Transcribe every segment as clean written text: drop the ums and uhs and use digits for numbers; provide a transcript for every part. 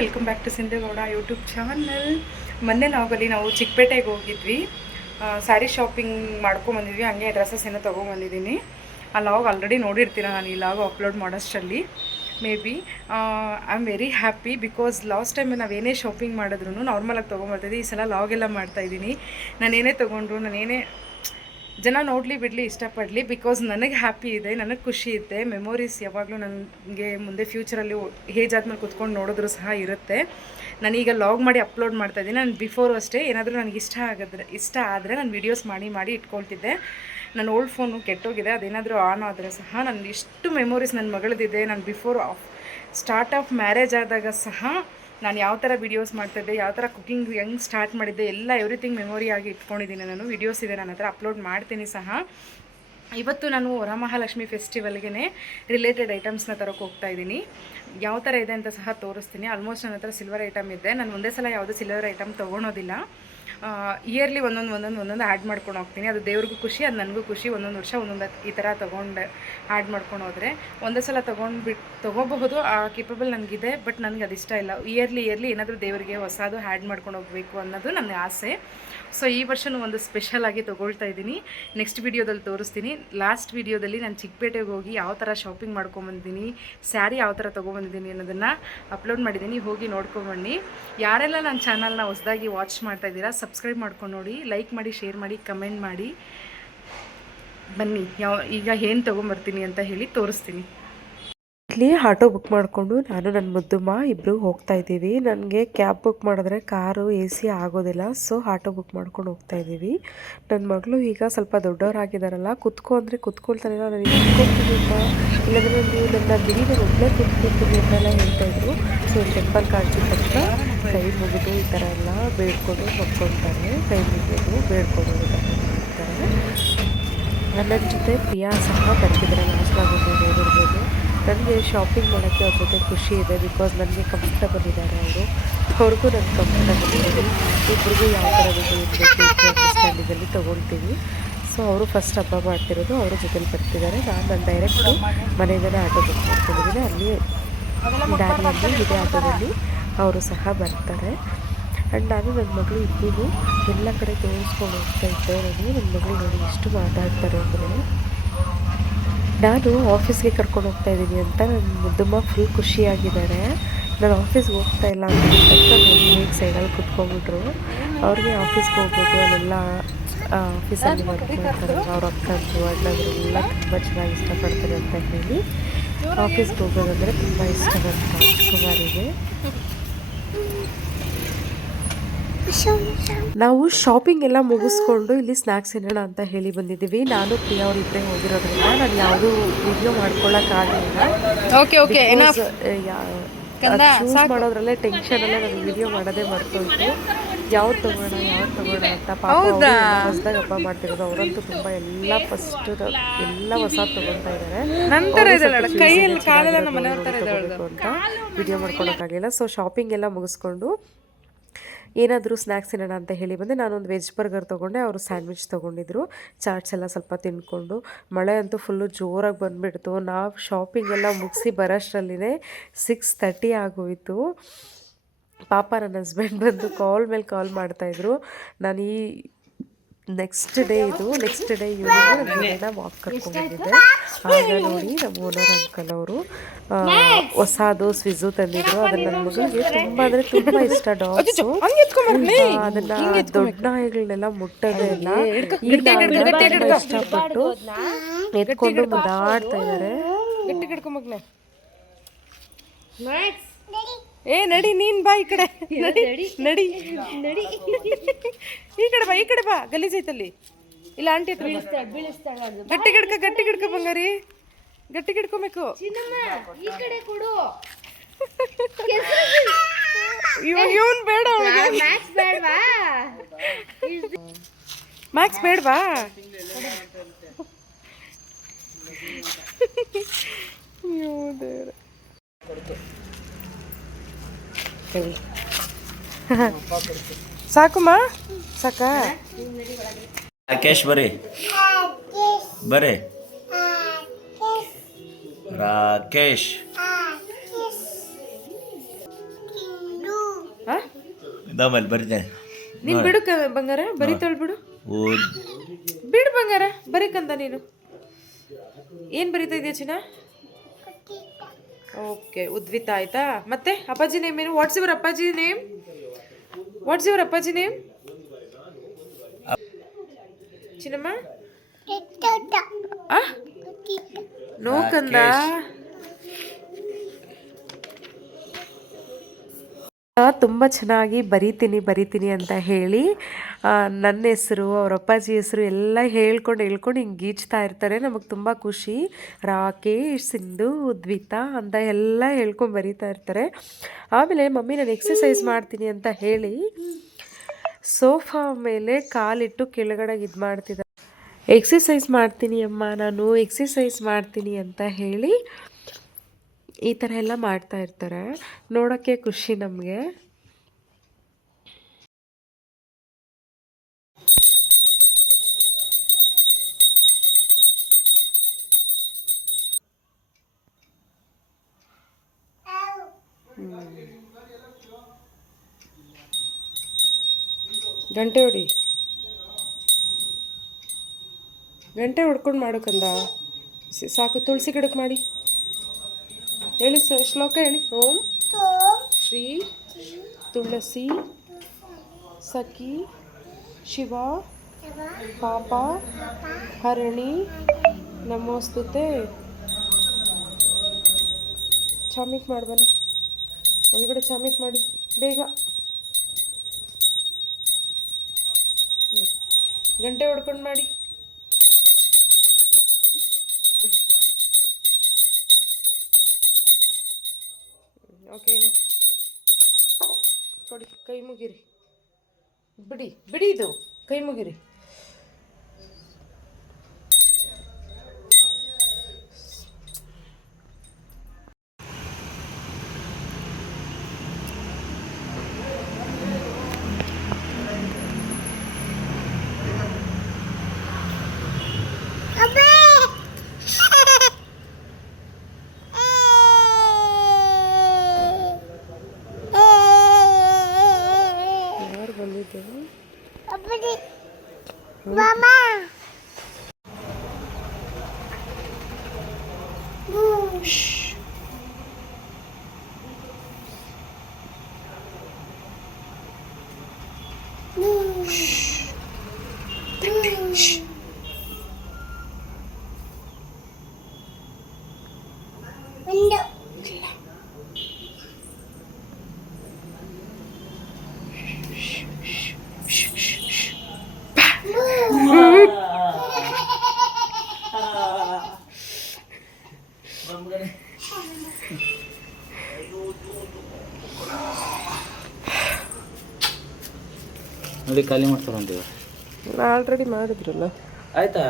Welcome back to Sindhegowda YouTube channel. ಮೊನ್ನೆ ನಾವು ಚಿಕ್ಕಪೇಟೆಗೆ ಹೋಗಿದ್ವಿ, ಸ್ಯಾರಿ ಶಾಪಿಂಗ್ ಮಾಡ್ಕೊಂಬಂದಿದ್ವಿ. ಹಂಗೆ ಡ್ರೆಸ್ಸಸ್ ಏನೋ ತೊಗೊಂಬಂದಿದ್ದೀನಿ. ಆ ಲಾಗ್ ಆಲ್ರೆಡಿ ನೋಡಿರ್ತೀರ, ನಾನು ಈ ಲಾಗ್ ಅಪ್ಲೋಡ್ ಮಾಡೋಷ್ಟರಲ್ಲಿ. May be I am very happy because last time ನಾವೇನೇ ಶಾಪಿಂಗ್ ಮಾಡಿದ್ರು ನಾರ್ಮಲಾಗಿ ತೊಗೊಂಬರ್ತಿದ್ದೆ. ಈ ಸಲ ಲಾಗೆಲ್ಲ ಮಾಡ್ತಾಯಿದ್ದೀನಿ. ನಾನೇನೇ ತೊಗೊಂಡ್ರು, ನಾನೇನೇ ಜನ ನೋಡಲಿ ಬಿಡಲಿ ಇಷ್ಟಪಡಲಿ, ಬಿಕಾಸ್ ನನಗೆ ಹ್ಯಾಪಿ ಇದೆ, ನನಗೆ ಖುಷಿ ಇದೆ. ಮೆಮೊರೀಸ್ ಯಾವಾಗಲೂ ನನಗೆ ಮುಂದೆ ಫ್ಯೂಚರಲ್ಲಿ ಏಜ್ ಆದಮೇಲೆ ಕುತ್ಕೊಂಡು ನೋಡಿದ್ರು ಸಹ ಇರುತ್ತೆ. ನಾನೀಗ ಲಾಗ್ ಮಾಡಿ ಅಪ್ಲೋಡ್ ಮಾಡ್ತಾಯಿದ್ದೀನಿ. ನಾನು ಬಿಫೋರು ಅಷ್ಟೇ ಏನಾದರೂ ನನಗೆ ಇಷ್ಟ ಆದರೆ ನಾನು ವೀಡಿಯೋಸ್ ಮಾಡಿ ಇಟ್ಕೊಳ್ತಿದ್ದೆ. ನನ್ನ ಓಲ್ಡ್ ಫೋನು ಕೆಟ್ಟೋಗಿದೆ, ಅದೇನಾದರೂ ಆನ್ ಆದರೆ ಸಹ ನನ್ನ ಇಷ್ಟು ಮೆಮೊರೀಸ್ ನನ್ನ ಮಗಳದಿದೆ. ನಾನು ಬಿಫೋರ್ ಸ್ಟಾರ್ಟ್ ಆಫ್ ಮ್ಯಾರೇಜ್ ಆದಾಗ ಸಹ ನಾನು ಯಾವ ಥರ ವೀಡಿಯೋಸ್ ಮಾಡ್ತಾಯಿದ್ದೆ, ಯಾವ ಥರ ಕುಕಿಂಗ್ ಹೆಂಗೆ ಸ್ಟಾರ್ಟ್ ಮಾಡಿದ್ದೆ, ಎಲ್ಲ ಎವ್ರಿಥಿಂಗ್ ಮೆಮೊರಿ ಆಗಿ ಇಟ್ಕೊಂಡಿದ್ದೀನಿ. ನಾನು ವೀಡಿಯೋಸ್ ಇದೆ ನನ್ನ ಹತ್ರ, ಅಪ್ಲೋಡ್ ಮಾಡ್ತೀನಿ ಸಹ. ಇವತ್ತು ನಾನು ವರಮಹಾಲಕ್ಷ್ಮಿ ಫೆಸ್ಟಿವಲ್ಗೆ ರಿಲೇಟೆಡ್ ಐಟಮ್ಸ್ನ ತರೋಕೆ ಹೋಗ್ತಾಯಿದ್ದೀನಿ. ಯಾವ ಥರ ಇದೆ ಅಂತ ಸಹ ತೋರಿಸ್ತೀನಿ. ಆಲ್ಮೋಸ್ಟ್ ನನ್ನ ಹತ್ರ ಸಿಲ್ವರ್ ಐಟಮ್ ಇದೆ. ನಾನು ಒಂದೇ ಸಲ ಯಾವುದೂ ಸಿಲ್ವರ್ ಐಟಮ್ ತೊಗೊಳೋದಿಲ್ಲ. ಇಯರ್ಲಿ ಒಂದೊಂದು ಆ್ಯಡ್ ಮಾಡ್ಕೊಂಡು ಹೋಗ್ತೀನಿ. ಅದು ದೇವ್ರಿಗೂ ಖುಷಿ, ಅದು ನನಗೂ ಖುಷಿ. ಒಂದೊಂದು ವರ್ಷ ಒಂದೊಂದು ಈ ಥರ ತೊಗೊಂಡು ಆ್ಯಡ್ ಮಾಡ್ಕೊಂಡು ಹೋದರೆ ಒಂದೇ ಸಲ ತೊಗೋಬಹುದು, ಆ ಕೇಪಬಲ್ ನನಗಿದೆ. ಬಟ್ ನನಗೆ ಅದು ಇಷ್ಟ ಇಲ್ಲ. ಇಯರ್ಲಿ ಏನಾದರೂ ದೇವರಿಗೆ ಹೊಸದು ಆ್ಯಡ್ ಮಾಡ್ಕೊಂಡು ಹೋಗಬೇಕು ಅನ್ನೋದು ನನ್ನ ಆಸೆ. ಸೊ ಈ ವರ್ಷವೂ ಒಂದು ಸ್ಪೆಷಲಾಗಿ ತೊಗೊಳ್ತಾ ಇದ್ದೀನಿ. ನೆಕ್ಸ್ಟ್ ವೀಡಿಯೋದಲ್ಲಿ ತೋರಿಸ್ತೀನಿ. ಲಾಸ್ಟ್ ವೀಡಿಯೋದಲ್ಲಿ ನಾನು ಚಿಕ್ಕಪೇಟೆಗೆ ಹೋಗಿ ಯಾವ ಥರ ಶಾಪಿಂಗ್ ಮಾಡ್ಕೊಂಬಂದಿದ್ದೀನಿ, ಸ್ಯಾರಿ ಯಾವ ಥರ ತೊಗೊಂಬಂದಿದ್ದೀನಿ ಅನ್ನೋದನ್ನು ಅಪ್ಲೋಡ್ ಮಾಡಿದ್ದೀನಿ. ಹೋಗಿ ನೋಡ್ಕೊಂಬನ್ನಿ. ಯಾರೆಲ್ಲ ನನ್ನ ಚಾನಲ್ನ ಹೊಸದಾಗಿ ವಾಚ್ ಮಾಡ್ತಾಯಿದ್ದೀರಾ, ಸಬ್ಸ್ಕ್ರೈಬ್ ಮಾಡ್ಕೊಂಡು ನೋಡಿ, ಲೈಕ್ ಮಾಡಿ, ಶೇರ್ ಮಾಡಿ, ಕಮೆಂಟ್ ಮಾಡಿ. ಬನ್ನಿ ಈಗ ಏನು ತೊಗೊಂಬರ್ತೀನಿ ಅಂತ ಹೇಳಿ ತೋರಿಸ್ತೀನಿ. ಇಲ್ಲಿ ಆಟೋ ಬುಕ್ ಮಾಡಿಕೊಂಡು ನಾನು ನನ್ನ ಮುದ್ದುಮ್ಮ ಇಬ್ಬರು ಹೋಗ್ತಾ ಇದ್ದೀವಿ. ನನಗೆ ಕ್ಯಾಬ್ ಬುಕ್ ಮಾಡಿದ್ರೆ ಕಾರು AC ಆಗೋದಿಲ್ಲ, ಸೊ ಆಟೋ ಬುಕ್ ಮಾಡ್ಕೊಂಡು ಹೋಗ್ತಾ ಇದ್ದೀವಿ. ನನ್ನ ಮಗಳು ಈಗ ಸ್ವಲ್ಪ ದೊಡ್ಡವರಾಗಿದ್ದಾರಲ್ಲ, ಕುತ್ಕೊ ಅಂದರೆ ಕುತ್ಕೊಳ್ತಾನೆ. ನನಗೆ ಕುತ್ಕೊಳ್ತೀನಿಪ್ಪ, ಇಲ್ಲಾಂದರೆ ನೀವು ನನ್ನ ಬಿಡಿ, ನಾನು ಒಬ್ಬಳೇ ಕುತ್ಕೊಳ್ತೀನಿ ಅಂತೆಲ್ಲ ಹೇಳ್ತಾಯಿದ್ರು. ಸೊ ಟೆಂಪಲ್ ಕಾಣಿಸಿದ ತಕ್ಷಣ ಕೈ ಮುಗಿದು ಈ ಥರ ಎಲ್ಲ ಬೇಡ್ಕೊಂಡು ಮಕ್ಕೊಳ್ತಾರೆ. ಕೈ ಮುಗಿದು ಬೇಡ್ಕೊಂಡು ಮಾಡ್ತಾರೆ. ನನ್ನ ಜೊತೆ ಪ್ರಿಯಾ ಸಹ ಬರ್ತಿದ್ದಾರೆ. ಲಾಸ್ಟ್ ಆಗೋದು ನೋಡಿರ್ಬೋದು. ನನಗೆ ಶಾಪಿಂಗ್ ಮಾಡೋಕ್ಕೆ ಅವ್ರ ಜೊತೆ ಖುಷಿ ಇದೆ, ಬಿಕಾಸ್ ನನಗೆ ಕಂಫರ್ಟಬಲ್ ಇದ್ದಾರೆ ಅವರು, ಅವ್ರಿಗೂ ನನಗೆ ಕಂಫರ್ಟಬಲ್ ಇದ್ದೀವಿ. ಇಬ್ಬರಿಗೂ ಯಾವ ಥರ ಇರಬೇಕು ಅಂಡರ್ಸ್ಟ್ಯಾಂಡಿಂಗಲ್ಲಿ ತೊಗೊಳ್ತೀವಿ. ಸೊ ಅವರು ಫಸ್ಟ್ ಹಬ್ಬ ಮಾಡ್ತಿರೋದು, ಅವ್ರ ಜೊತೆಲಿ ಬರ್ತಿದ್ದಾರೆ. ನಾನು ಡೈರೆಕ್ಟು ಮನೆಯಿಂದಲೇ ಆಟೋ ಬುಕ್ ಮಾಡ್ಕೊಂಡಿದ್ದೀನಿ. ಅಲ್ಲಿ ದಾರಿಯಲ್ಲಿ ಇದೇ ಆಟೋದಲ್ಲಿ ಅವರು ಸಹ ಬರ್ತಾರೆ. ಆ್ಯಂಡ್ ನಾನು ನನ್ನ ಮಗಳು ಇಬ್ಬರು ಎಲ್ಲ ಕಡೆ ತೋರಿಸ್ಕೊಂಡು ಹೋಗ್ತಾ ಇದ್ದೆ. ನನ್ನ ಮಗಳು ನೋಡಿ ಎಷ್ಟು ಮಾತಾಡ್ತಾರೆ ಅಂದರೆ, ನಾನು ಆಫೀಸ್ಗೆ ಕರ್ಕೊಂಡು ಹೋಗ್ತಾ ಇದ್ದೀನಿ ಅಂತ ನನ್ನ ಮುದ್ದಮ್ಮ ಫುಲ್ ಖುಷಿಯಾಗಿದ್ದಾರೆ. ನಾನು ಆಫೀಸ್ಗೆ ಹೋಗ್ತಾ ಇಲ್ಲ ಅಂತ ನೋಡಿ ಹೇಗೆ ಸೈಡಲ್ಲಿ ಕುತ್ಕೊಂಡ್ಬಿಟ್ರು. ಅವ್ರಿಗೆ ಆಫೀಸ್ಗೆ ಹೋಗ್ಬೋದು, ಅಲ್ಲೆಲ್ಲ ಆಫೀಸಲ್ಲಿ ವರ್ಕ್ ಮಾಡ್ತಾರೆ, ಅವ್ರ ಅಕ್ಕಂದು ಅಣ್ಣವರು ಎಲ್ಲ ತುಂಬ ಚೆನ್ನಾಗಿ ಇಷ್ಟಪಡ್ತಾರೆ ಅಂತ ಹೇಳಿ ಆಫೀಸ್ಗೆ ಹೋಗೋದಂದರೆ ತುಂಬ ಇಷ್ಟ ಬಂತು ಸುಮಾರಿಗೆ. ನಾವು ಶಾಪಿಂಗ್ ಎಲ್ಲ ಮುಗಿಸ್ಕೊಂಡು ಇಲ್ಲಿ ಸ್ನ್ಯಾಕ್ಸ್ ತಿನ್ನೋಣ ಅಂತ ಹೇಳಿ ಬಂದಿದ್ದೀವಿ. ನಾನು ಪ್ರಿಯಾ ಅವ್ರು ಇಬ್ಬರೇ ಹೋಗಿರೋದ್ರಿಂದ ನಾನು ಯಾವುದೂ ವಿಡಿಯೋ ಮಾಡ್ಕೊಳ್ಳೋಕ್ಕಾಗಲಿಲ್ಲ. ಚೂಸ್ ಮಾಡೋದ್ರಲ್ಲೇ ಟೆನ್ಷನಲ್ಲೇ ನಾನು ವಿಡಿಯೋ ಮಾಡೋದೇ ಮರ್ತೋಯ್ತು. ಯಾವ್ದು ತೊಗೋಣ ಅಂತ. ಪಾಪ ಹೊಸದಾಗಿ ಹಬ್ಬ ಮಾಡ್ತಿರೋದು, ಅವರಂತೂ ತುಂಬ ಎಲ್ಲ ಹೊಸ ತೊಗೊಳ್ತಾ ಇದ್ದಾರೆ. ಅಂತ ವಿಡಿಯೋ ಮಾಡ್ಕೊಳಕ್ಕಾಗಲಿಲ್ಲ. ಸೊ ಶಾಪಿಂಗ್ ಎಲ್ಲ ಮುಗಿಸ್ಕೊಂಡು ಏನಾದರೂ ಸ್ನ್ಯಾಕ್ಸ್ ತಿನ್ನೋಣ ಅಂತ ಹೇಳಿ ಬಂದೆ. ನಾನೊಂದು ವೆಜ್ ಬರ್ಗರ್ ತೊಗೊಂಡೆ, ಅವರು ಸ್ಯಾಂಡ್ವಿಚ್ ತೊಗೊಂಡಿದ್ರು. ಚಾಟ್ಸ್ ಎಲ್ಲ ಸ್ವಲ್ಪ ತಿಂದ್ಕೊಂಡು, ಮಳೆ ಅಂತೂ ಫುಲ್ಲು ಜೋರಾಗಿ ಬಂದುಬಿಡ್ತು. ನಾವು ಶಾಪಿಂಗ್ ಎಲ್ಲ ಮುಗಿಸಿ ಬರೋಷ್ಟರಲ್ಲಿನೇ 6:30 ಆಗೋಯಿತು. ಪಾಪ ನನ್ನ ಹಸ್ಬೆಂಡ್ ಬಂದು ಕಾಲ್ ಮೇಲೆ ಕಾಲ್ ಮಾಡ್ತಾಯಿದ್ರು. ನಾನು ನೆಕ್ಸ್ಟ್ ಡೇ ಈವ್ನಿಂಗ್ ನನ್ನ ವಾಕ್ ಕರ್ಕೊಂಡಿದ್ದೆ. ಆಗ ನೋಡಿ ನಮ್ಮ ಓನರ್ ಅಂಕಲ್ ಅವರು ಹೊಸದು ಸ್ವಿಝು ತಂದಿದ್ರು. ಅದನ್ನು ನನ್ನ ಮಗಳಿಗೆ ತುಂಬ ಅಂದರೆ ತುಂಬ ಇಷ್ಟ, ಡಾಗ್ಸು. ಅದನ್ನು ದೊಡ್ಡ ನಾಯಿಗಳನ್ನೆಲ್ಲ ಮುಟ್ಟೋದೇ ಇಲ್ಲ. ಇಷ್ಟಪಟ್ಟು ಎತ್ಕೊಂಡು ಮುದ್ದಾಡ್ತಾ ಇದ್ದಾರೆ. ನಡಿ, ನೀನು ಬಾ ಈ ಕಡೆ, ನಡಿ ಈ ಕಡೆ ಬಾ, ಗಲೀಜೈತಲ್ಲಿ. ಇಲ್ಲ ಆಂಟಿ ಹತ್ರ ಗಟ್ಟಿ ಗಿಡ್ಕ ಬಂಗಾರಿ, ಗಟ್ಟಿ ಗಿಡ್ಕೊಬೇಕು. ಇವನ್ ಬೇಡ, ಮ್ಯಾಕ್ಸ್ ಬೇಡವಾ? ಸಾಕುಮ್ಮ, ಸಾಕಾ? ರಾಕೇಶ್ ಬರ್ರಿ, ರಾಕೇಶ್ ದಮ್ಮಲ್ಲಿ ಬರಿತೇನೆ. ನೀನು ಬಿಡು ಬಂಗಾರ, ಬರೀತಾಳು ಬಿಡು. ಬಿಡು ಬಂಗಾರ, ಬರೀಕಂದ ನೀನು. ಏನು ಬರೀತಾ ಇದೆಯಾ ಚಿನ್ನ? ಓಕೆ, ಉದ್ವಿತ ಆಯ್ತಾ. ಮತ್ತೆ ಅಪ್ಪಾಜಿ ನೇಮ್ ಏನು? ವಾಟ್ಸ್ ಯುವರ್ ಅಪ್ಪಾಜಿ ನೇಮ್? ವಾಟ್ಸ್ ಯುವರ್ ಅಪ್ಪಾಜಿ ನೇಮ್ ಚಿನ್ನಮ್ಮ? ನೋ ಕಂದ. ತುಂಬ ಚೆನ್ನಾಗಿ ಬರಿತೀನಿ ಅಂತ ಹೇಳಿ ನನ್ನ ಹೆಸರು, ಅವ್ರ ಅಪ್ಪಾಜಿ ಹೆಸರು ಎಲ್ಲ ಹೇಳ್ಕೊಂಡು ಹಿಂಗೆ ಗೀಚ್ತಾ ಇರ್ತಾರೆ. ನಮಗೆ ತುಂಬ ಖುಷಿ. ರಾಕೇಶ್, ಸಿಂಧು, ಉದ್ವಿತಾ ಅಂತ ಎಲ್ಲ ಹೇಳ್ಕೊಂಡು ಬರೀತಾ ಇರ್ತಾರೆ. ಆಮೇಲೆ ಮಮ್ಮಿ ನಾನು ಎಕ್ಸಸೈಸ್ ಮಾಡ್ತೀನಿ ಅಂತ ಹೇಳಿ ಸೋಫಾ ಮೇಲೆ ಕಾಲಿಟ್ಟು ಕೆಳಗಡೆ ಇದು ಮಾಡ್ತಿದ್ದ. ಎಕ್ಸಸೈಸ್ ಮಾಡ್ತೀನಿ ಅಮ್ಮ, ನಾನು ಎಕ್ಸಸೈಸ್ ಮಾಡ್ತೀನಿ ಅಂತ ಹೇಳಿ ಈ ಥರ ಎಲ್ಲ ಮಾಡ್ತಾ ಇರ್ತಾರೆ. ನೋಡೋಕ್ಕೆ ಖುಷಿ ನಮಗೆ. ಗಂಟೆ ಹೊಡಿ, ಗಂಟೆ ಹೊಡ್ಕೊಂಡು ಮಾಡೋಕಂದ. ಸಾಕು, ತುಳಸಿ ಗಿಡಕ್ಕೆ ಮಾಡಿ ಹೇಳಿ. ಶ್ಲೋಕ ಹೇಳಿ. ಓಂ ಶ್ರೀ ತುಳಸಿ ಸಖಿ ಶಿವ ಪಾಪ ಹರಣಿ ನಮೋಸ್ತುತೆ. ಚಾಮಿಕ್ ಮಾಡಿ ಬನ್ನಿ, ಒಳಗಡೆ ಚಾಮಿಕ್ ಮಾಡಿ ಬೇಗ. ಗಂಟೆ ಹೊಡ್ಕೊಂಡು ಮಾಡಿ. ಓಕೆ, ಏನು ಕೊಡಿ, ಕೈ ಮುಗಿರಿ. ಬಿಡಿ ಇದು, ಕೈ ಮುಗಿರಿ. ನೋಡಿ ಖಾಲಿ ಮಾಡ್ತಾರಂತೀವಿ. ಆಲ್ರೆಡಿ ಮಾಡಿದ್ರಲ್ಲ, ಆಯ್ತಾ?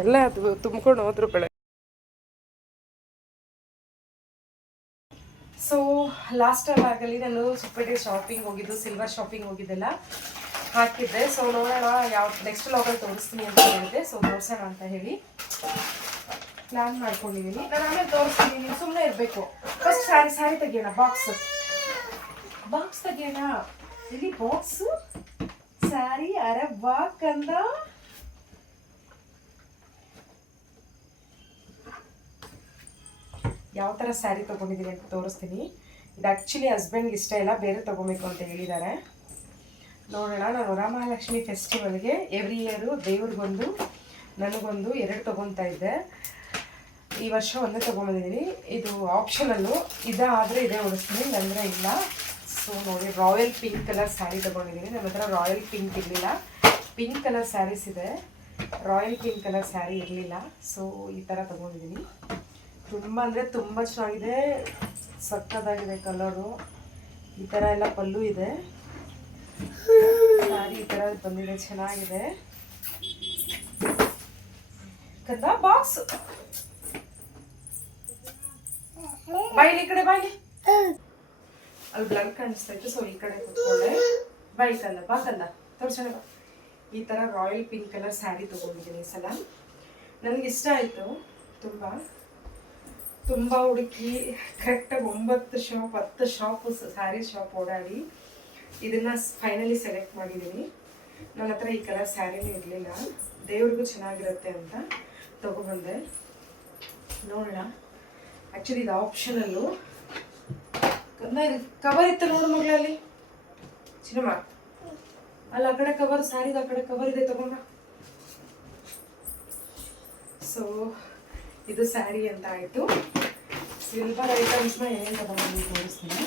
ಎಲ್ಲ ಅದು ತುಂಬ್ಕೊಂಡು ಹೋದ್ರು ಬೆಳೆ. ಸೊ ಲಾಸ್ಟಲ್ಲಾಗಲಿ ನಾನು ಚಿಕ್ಕಪೇಟೆ ಶಾಪಿಂಗ್ ಹೋಗಿದ್ದು, ಸಿಲ್ವರ್ ಶಾಪಿಂಗ್ ಹೋಗಿದ್ದೆಲ್ಲ ಹಾಕಿದ್ದೆ. ಸೊ ನೋಡೋಣ ಯಾವ ನೆಕ್ಸ್ಟ್ ಲಾಗಲ್ಲಿ ತೋರಿಸ್ತೀನಿ ಅಂತ ಹೇಳಿದೆ. ಸೊ ತೋರಿಸೋಣ ಅಂತ ಹೇಳಿ ಪ್ಲ್ಯಾನ್ ಮಾಡ್ಕೊಂಡಿದ್ದೀನಿ. ನಾನು ಆಮೇಲೆ ತೋರಿಸ್ತೀನಿ, ನೀವು ಸುಮ್ಮನೆ ಇರಬೇಕು. ಫಸ್ಟ್ ಸ್ಯಾರಿ ತೆಗಿಯೋಣ. ಬಾಕ್ಸ್ ತೆಗಿಯೋಣ. ಇಲ್ಲಿ ಬಾಕ್ಸು ಸ್ಯಾರಿ. ಅರೆ ಬಾಕಂದ. ಯಾವ ಥರ ಸ್ಯಾರಿ ತೊಗೊಂಡಿದ್ದೀನಿ ಅಂತ ತೋರಿಸ್ತೀನಿ. ಇದು ಆ್ಯಕ್ಚುಲಿ ಹಸ್ಬೆಂಡ್ಗೆ ಇಷ್ಟ ಇಲ್ಲ, ಬೇರೆ ತೊಗೊಬೇಕು ಅಂತ ಹೇಳಿದ್ದಾರೆ. ನೋಡೋಣ. ನಾನು ವರಮಹಾಲಕ್ಷ್ಮಿ ಫೆಸ್ಟಿವಲ್ಗೆ ಎವ್ರಿ ಇಯರು ದೇವ್ರಿಗೊಂದು ನನಗೊಂದು 2 ತೊಗೊತಾ ಇದ್ದೆ. ಈ ವರ್ಷ ಒಂದೇ ತೊಗೊಂಬಂದಿದ್ದೀನಿ. ಇದು ಆಪ್ಷನಲ್ಲು. ಇದಾದರೆ ಇದೇ ಉಡಿಸ್ತೀನಿ, ಇಲ್ಲಾಂದರೆ ಇಲ್ಲ. ಸೊ ನೋಡಿ, ರಾಯಲ್ ಪಿಂಕ್ ಕಲರ್ ಸ್ಯಾರಿ ತೊಗೊಂಡಿದ್ದೀನಿ. ನನ್ನ ಹತ್ರ ರಾಯಲ್ ಪಿಂಕ್ ಇರಲಿಲ್ಲ. ಪಿಂಕ್ ಕಲರ್ ಸ್ಯಾರೀಸ್ ಇದೆ, ರಾಯಲ್ ಪಿಂಕ್ ಕಲರ್ ಸ್ಯಾರಿ ಇರಲಿಲ್ಲ. ಸೊ ಈ ಥರ ತೊಗೊಂಡಿದ್ದೀನಿ. ತುಂಬ ಅಂದರೆ ತುಂಬ ಚೆನ್ನಾಗಿದೆ, ಸಕ್ಕತ್ತಾಗಿದೆ ಕಲರು. ಈ ಥರ ಎಲ್ಲ ಪಲ್ಲು ಇದೆ. ಸ್ಯಾರಿ ಈ ಥರ ಬಂದಿದೆ, ಚೆನ್ನಾಗಿದೆ. ಕಂದ ಬಾಕ್ಸ್ ಬಾಯಿಲಿ, ಈ ಕಡೆ ಬಾಯಿಲಿ. ಅಲ್ಲಿ ಬ್ಲಡ್ ಕಾಣಿಸ್ತಾ ಇತ್ತು, ಸೊ ಈ ಕಡೆ ಕೂತ್ಕೊಂಡೆ. ಬಾಯಿ ಕಂದ, ಬಾ ಕಂದ, ತೋರ್ಸೋಣ ಬಾ. ಈ ಥರ ರಾಯಲ್ ಪಿಂಕ್ ಕಲರ್ ಸ್ಯಾರಿ ತೊಗೊಂಡಿದ್ದೀನಿ ಈ ಸಲ. ನನಗಿಷ್ಟ ಆಯಿತು ತುಂಬ. ಹುಡುಕಿ ಕರೆಕ್ಟಾಗಿ 9 ಶಾಪ್ 10 ಶಾಪ್ ಸ್ಯಾರಿ ಶಾಪ್ ಓಡಾಡಿ ಇದನ್ನು ಫೈನಲಿ ಸೆಲೆಕ್ಟ್ ಮಾಡಿದ್ದೀನಿ. ನನ್ನ ಹತ್ರ ಈ ಕಲರ್ ಸ್ಯಾರಿನೂ ಇರಲಿಲ್ಲ, ದೇವ್ರಿಗೂ ಚೆನ್ನಾಗಿರುತ್ತೆ ಅಂತ ತೊಗೊಬಂದೆ. ನೋಡೋಣ. ಆ್ಯಕ್ಚುಲಿ ಇದು ಆಪ್ಷನಲ್ಲು. ಕವರ್ ಇತ್ತು ನೋಡು ಮಗಳಲ್ಲಿ ಚಿನ್ನಮ್ಮ, ಅಲ್ಲಿ ಆ ಕಡೆ ಕವರ್, ಸ್ಯಾರಿದ ಆ ಕಡೆ ಕವರ್ ಇದೆ, ತಗೊಂಡ. ಸೊ ಇದು ಸ್ಯಾರಿ ಅಂತ ಆಯಿತು. ಸಿಲ್ವರ್ ಐಟಮ್ಸ್ನ ಏನೇನು ತಗೊಂಡು ತೋರಿಸ್ತೀನಿ.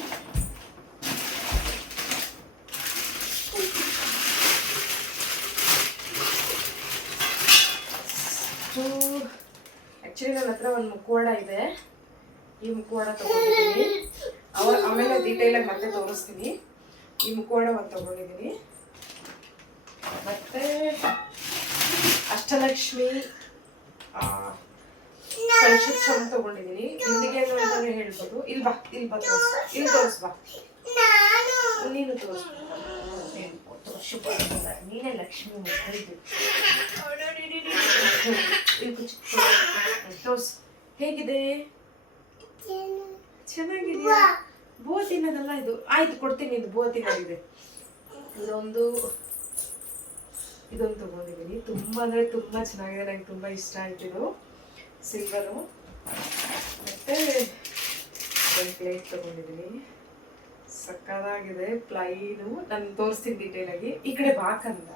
ಆ್ಯಕ್ಚುಲಿ ನನ್ನ ಹತ್ರ ಒಂದು ಮುಖವಾಡ ಇದೆ. ಈ ಮುಖವಾಡ ತೊಗೊಂಡಿದ್ದೀನಿ. ಆಮೇಲೆ ಡೀಟೇಲಾಗಿ ಮತ್ತೆ ತೋರಿಸ್ತೀನಿ. ಈ ಮುಖವಾಡ ಒಂದು ತೊಗೊಂಡಿದ್ದೀನಿ. ಮತ್ತು ಅಷ್ಟಲಕ್ಷ್ಮಿ ಕಳಶದ ಚಮ್ ತೊಗೊಂಡಿದ್ದೀನಿ. ಹಿಂದಿಗೆ ಅಂತಲೇ ಹೇಳ್ಬೋದು. ಇಲ್ಲಿ ಬಾ ತೋರಿಸ್, ಇಲ್ಲಿ ತೋರಿಸ್ಬಾ, ನೀನು ತೋರಿಸ್ಬ. ನೀನೇ ಲಕ್ಷ್ಮಿ ತೋರ್ಸ್. ಹೇಗಿದೆ? ಚೆನ್ನಾಗಿದೆಯಾ? ಬೋ ತಿನ್ನೋದಲ್ಲ ಇದು. ಆಯ್ತು, ಕೊಡ್ತೀನಿ. ಇದು ಬೋ ತಿನ್ನೋದಿದೆ. ಇದೊಂದು ತೊಗೊಂಡಿದ್ದೀನಿ. ತುಂಬ ಅಂದರೆ ತುಂಬ ಚೆನ್ನಾಗಿದೆ. ನನಗೆ ತುಂಬ ಇಷ್ಟ ಆಯ್ತು ಇದು. ಸಿಲ್ವರು. ಮತ್ತು ಒಂದು ಪ್ಲೇಟ್ ತೊಗೊಂಡಿದ್ದೀನಿ. ಸಕ್ಕದಾಗಿದೆ. ಪ್ಲೈನು. ನಾನು ತೋರಿಸ್ತೀನಿ ಡೀಟೇಲಾಗಿ. ಈ ಕಡೆ ಬಾಕಂದ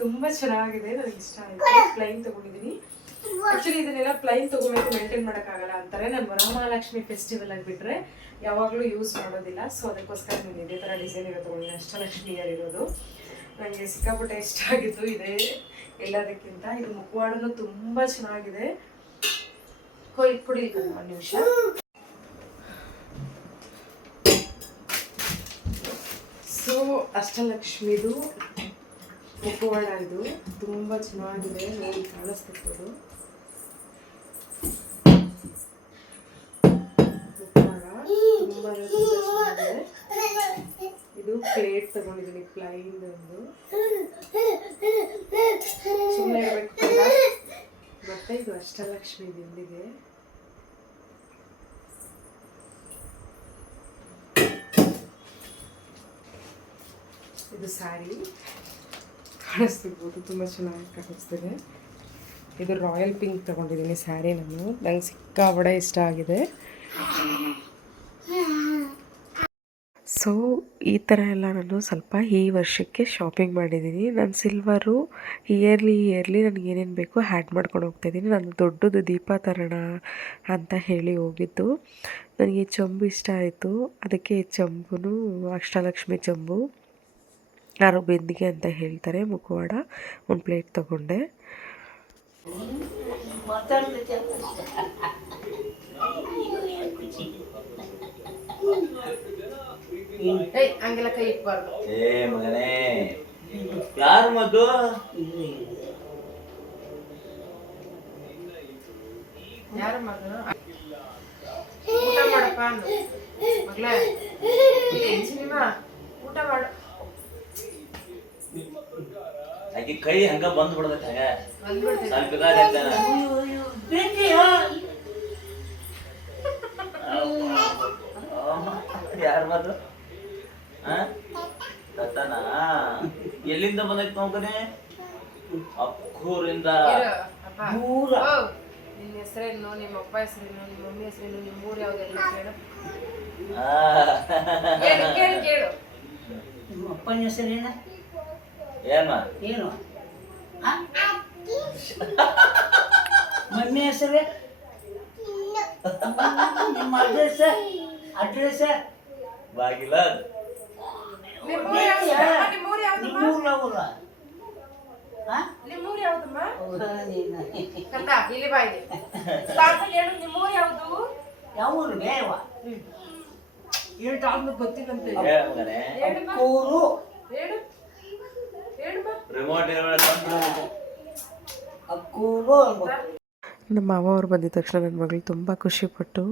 ತುಂಬ ಚೆನ್ನಾಗಿದೆ. ನನಗೆ ಇಷ್ಟ ಆಯಿತು. ಪ್ಲೈನ್ ತೊಗೊಂಡಿದ್ದೀನಿ. ಆ್ಯಕ್ಚುಲಿ ಇದನ್ನೆಲ್ಲ ಪ್ಲೈನ್ ತೊಗೊಬೇಕು, ಮೇಂಟೈನ್ ಮಾಡೋಕ್ಕಾಗಲ್ಲ ಅಂತಾರೆ. ನಾನು ವರಮಹಾಲಕ್ಷ್ಮಿ ಫೆಸ್ಟಿವಲ್ ಆಗಿಬಿಟ್ರೆ ಯಾವಾಗಲೂ ಯೂಸ್ ಮಾಡೋದಿಲ್ಲ. ಸೊ ಅದಕ್ಕೋಸ್ಕರ ನಾನು ಇದೇ ಥರ ಡಿಸೈನ್ ಇರೋ ತೊಗೊಂಡಿದ್ದೀನಿ. ಅಷ್ಟಲಕ್ಷ್ಮಿಯಲ್ಲಿರೋದು ನನಗೆ ಸಿಕ್ಕಾಪಟ್ಟೆ ಇಷ್ಟ ಆಗಿತ್ತು ಇದೆ ಎಲ್ಲದಕ್ಕಿಂತ. ಇದು ಮುಖವಾಡನೂ ತುಂಬ ಚೆನ್ನಾಗಿದೆ. ಕೊಡಿ ಒಂದು ನಿಮಿಷ. ಸೊ ಅಷ್ಟಲಕ್ಷ್ಮಿದು ಮುಖವಾಡ ಇದು ತುಂಬ ಚೆನ್ನಾಗಿದೆ. ನೋಡಿ ಕಾಣಿಸ್ತಿರ್ಬೋದು. ಮುಖವಾಡ ತುಂಬ ಚೆನ್ನಾಗಿದೆ. ಇದು ಪ್ಲೇಟ್ ತಗೊಂಡಿದ್ದೀನಿ, ಪ್ಲೈನ್ ಒಂದು. ಸುಮ್ಮನೆ ಇರಬೇಕು. ಮತ್ತೆ ಇದು ಅಷ್ಟಲಕ್ಷ್ಮಿ ಬಿಂದಿಗೆ. ಇದು ಸ್ಯಾರಿ ಕಾಣಿಸ್ತಿರ್ಬೋದು, ತುಂಬ ಚೆನ್ನಾಗಿ ಕಾಣಿಸ್ತಿದೆ. ಇದು ರಾಯಲ್ ಪಿಂಕ್ ತೊಗೊಂಡಿದ್ದೀನಿ ಸ್ಯಾರಿ. ನಂಗೆ ಸಿಕ್ಕಾಪಟ್ಟೆ ಇಷ್ಟ ಆಗಿದೆ. ಸೊ ಈ ಥರ ಎಲ್ಲ ನಾನು ಸ್ವಲ್ಪ ಈ ವರ್ಷಕ್ಕೆ ಶಾಪಿಂಗ್ ಮಾಡಿದ್ದೀನಿ. ನಾನು ಸಿಲ್ವರು ಇಯರ್ಲಿ ನನಗೆ ಏನೇನು ಬೇಕೋ ಹ್ಯಾಡ್ ಮಾಡ್ಕೊಂಡು ಹೋಗ್ತಾಯಿದ್ದೀನಿ. ನಾನು ದೊಡ್ಡದು ದೀಪ ತರೋಣ ಅಂತ ಹೇಳಿ ಹೋಗಿದ್ದು. ನನಗೆ ಚಂಬು ಇಷ್ಟ ಆಯಿತು. ಅದಕ್ಕೆ ಚಂಬು ಅಷ್ಟಲಕ್ಷ್ಮಿ ಚಂಬು, ಯಾರು ಬೆಂದಿಗೆ ಅಂತ ಹೇಳ್ತಾರೆ, ಮುಖವಾಡ ಒಂದು ಪ್ಲೇಟ್ ತೊಗೊಂಡೆ. ಹಂಗೆಲ್ಲ ಕೈ ಇಟ್ಬಾರ್ದು. ಏ ಮಗನೇ, ಯಾರು ಮದ್ದು? ಯಾರ ಮಗನು? ಊಟ ಮಾಡಪ್ಪ ಮಗಳೇ, ಊಟ ಮಾಡು. ಆಕಿ ಕೈ ಹಂಗ ಬಂದ್ ಬಿಡ್ದೈತೆ. ಯಾರ ಮದ್ದು? ತತ್ತನ ಎಲ್ಲಿಂದ ಬಂದೈತಿ ನೋಡ್ಕನೆ? ಅಕ್ಕೂರಿಂದ. ನಿನ್ನ ಹೆಸರೇನು, ನಿಮ್ಮ ಅಪ್ಪ ಹೆಸರೇನು, ನಿಮ್ಮ ಮಮ್ಮಿ ಹೆಸರೇನು, ನಿಮ್ಮ ಊರು ಯಾವ್ದೆಲ್ಲ ಕೇಳು. ಕೇಳು. ನಿಮ್ಮ ಅಪ್ಪನ ಹೆಸರೇನ? ಏನು ಮಮ್ಮಿ ಹೆಸರೇ? ನಿಮ್ಮ ಅಡ್ರೆಸ್ ಬಾಗಿಲ. ನಿಮ್ಮೂರು ಯಾವ್ದಮ್ಮ? ಕಂದ ಇಲ್ಲಿ ಬಾಯಿ ಹೇಳು. ನಿಮ್ಮೂರು ಯಾವ್ದು? ಯಾವ ಊರು? ಬೇವ ಹೇಳ್ತಾ ಆದ್ಮೇಲೆ ಗೊತ್ತಿಲ್ಲಂತೆ. ಕೂರು ಹೇಳು. ರಿಮೋಟ್ ಅಕ್ಕೂರು. ನಮ್ಮ ಮಾವ ಅವ್ರು ಬಂದಿದ ತಕ್ಷಣ ನನ್ನ ಮಗಳು ತುಂಬ ಖುಷಿಪಟ್ಟು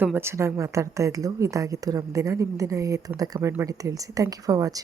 ತುಂಬ ಚೆನ್ನಾಗಿ ಮಾತಾಡ್ತಾ ಇದ್ಲು. ಇದಾಗಿತ್ತು ನಮ್ಮ ದಿನ. ನಿಮ್ಮ ದಿನ ಹೇಗಿತ್ತು ಅಂತ ಕಮೆಂಟ್ ಮಾಡಿ ತಿಳಿಸಿ. Thank you for watching.